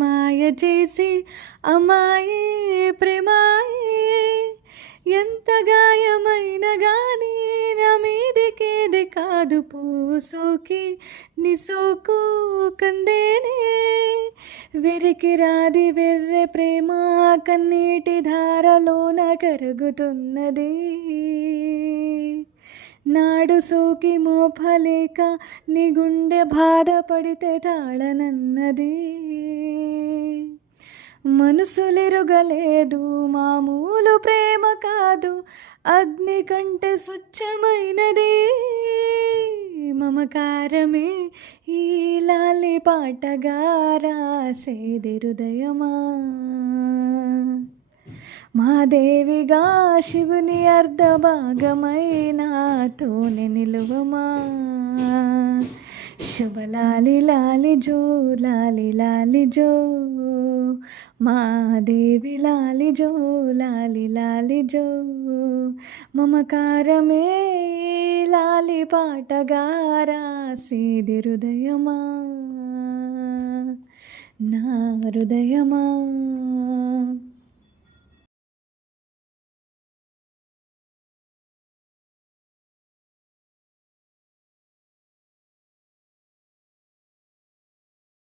మాయ చేసి అమ్మాయే ప్రేమాయే ఎంత గాయమైన గానీ నా మీదికేది కాదు పూసోకి నీ సోకు కందేనే వెరికి రాది వెర్రె ప్రేమ కన్నీటి ధారలోన కరుగుతున్నది నాడు సోకి మోపలేక నీ గుండె బాధపడితే తాళనన్నది మనసులెరుగలేదు మామూలు ప్రేమ కాదు అగ్ని కంటే స్వచ్ఛమైనది మమకారమే ఈ లాలి పాటగా రాసేది హృదయమా మాదేవిగా శివుని అర్ధ భాగమై నాతోనే నిలువమా శుభలాలి లాలి జో లాలి లాలి జో మాదేవి లాలి జో లాలి లాలి జో మమకారమే లాలి పాటగా రాసేది హృదయమా నా హృదయమా